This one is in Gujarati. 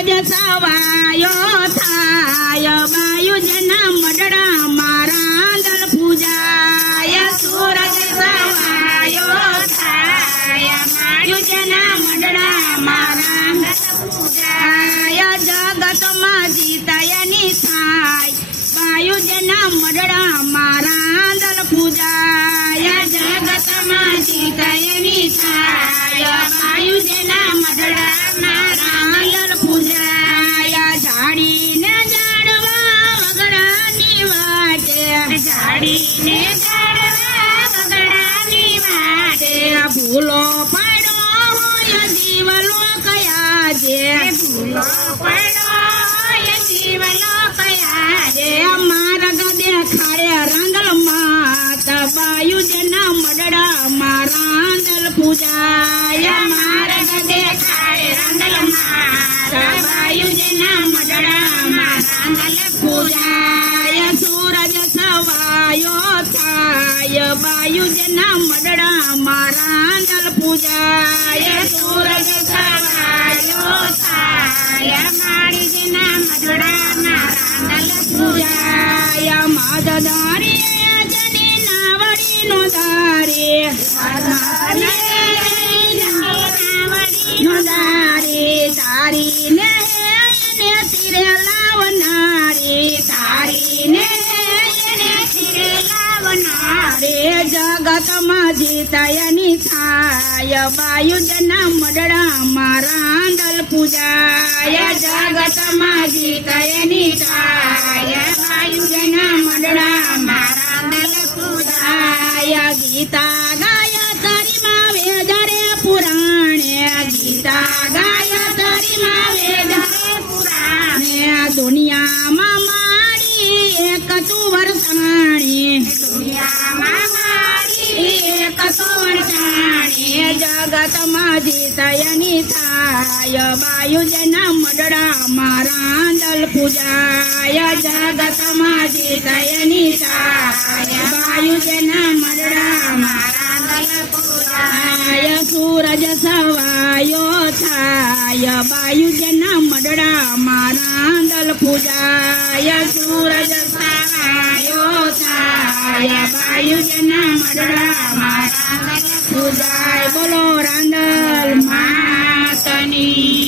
સૂરજ સવાયો થાય બાયુજના મડડા મારા દલ પૂજાય સૂરજ સવાયો થાય બાયુજના મડડા મારા દલ પૂજાય જગતમાં જીતયની થાય બાયુજના મડડા મારા દલ પૂજાય જગતમાં જીતયની થાય બાયુજના મડડા મારા દલ પૂજાય ઝાડીને ઝાડવા વગડાની વાટે ઝાડીને ઝાડવા વગડાની વાટે ભૂલો પડ્યો હોય જીવલો કયા જે ભૂલો પડ્યો જીવલો કયા જે માર્ગ દેખાડે રંગલ માત બાયુજના મડડા મારા દલ પૂજાય માર્ગ દેખાડે રંગલ માત બાયુજના મડડા મારા દલ પૂજાય સૂરજ સવાયો થાય બાયુજના મડડા મારા દલ પૂજાય સૂરજ સવાયો થાય બાયુજના મડડા મારા દલ પૂજાય માધદારી જની નાવડી નો દારે તારી ને તીરે લાવનારી તારી ને તીરે લાવનારે જગતમાં જીતયની થાય બાયુજના મડડા મારા દલ પૂજાય જગતમાં જીતયની થાય બાયુજના મડડા મારા દલ પૂજાય ગીતા ગાય તારીમાં વેદ રે પુરાણે ગીતા ગાય તારીમાં વેદ રે પુરાણે દુનિયામાં મારી એક તું વરસાણી દુનિયામાં મારી એક તું વરસાણી જગતમાં જીતયની થાય બાયુજના મડડા મારા દલ પૂજાય જગતમાં જીતયની થાય બાયુજના મડડા મારા દલ પૂજાય સૂરજ સવાયો થાય બાયુજના મડડા મારા દલ પૂજાય સૂરજ સવાયો થાય બાયુજના મડડા મારા દલ પૂજાય બોલો રાંદલ માતની